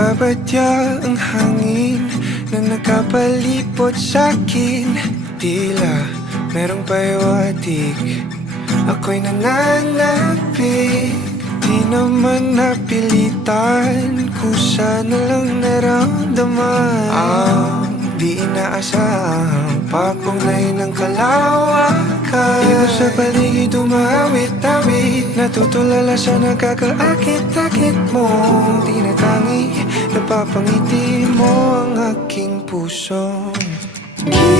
Nagbabadya ang hangin Na nakapalipot sa'kin Tila merong payawatig Ako'y nananapig Di naman napilitan Kusa na lang naramdaman. Ang di inaasahang Papunay ng kalawakan. Iba sa paligid umawit-awit Natutulala sa nakakaakit-akit mo. Tinatangi, napapangiti mo ang aking puso. Giliw,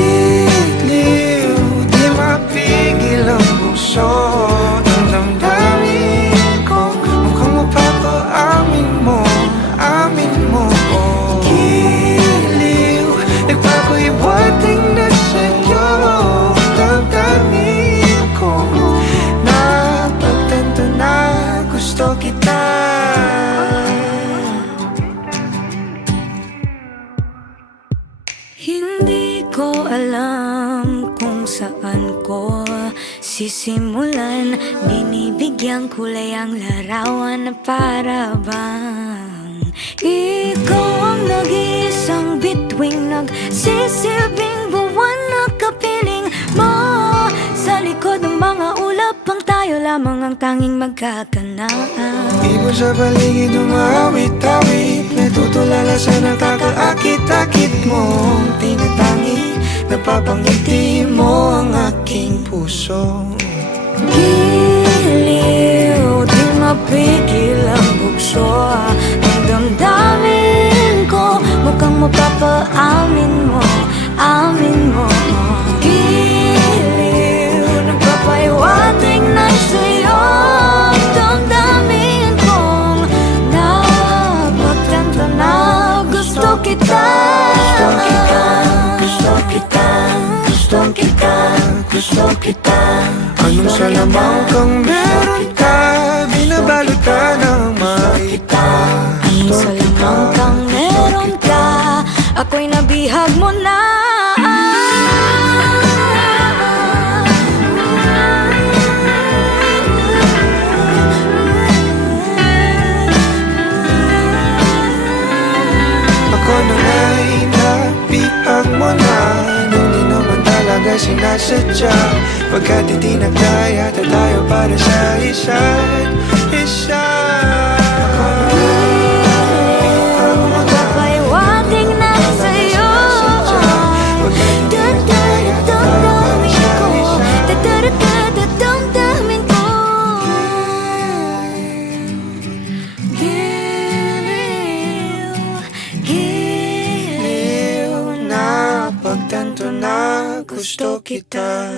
ko alam kung saan ko sisimulan. Binibigyan kulay ang larawan para bang Ikaw ang nag-iisang bituing Nagsisilbing buwan na kapiling mo. Sa likod ng mga ulap ang tayo lamang ang tanging magkakanaan. Ibon sa paligid umawit-awit Natutulala sa nakakaakit-akit mo Tinatangi, napapangiti mo ang aking puso. Giliw, di mapigil gusto kita. Anong salamang kang meron ka? Binabalot ka ng makita sinasadya Pagkat itinagdaya ta tayo para sa isa't isa Pagtanto na gusto kita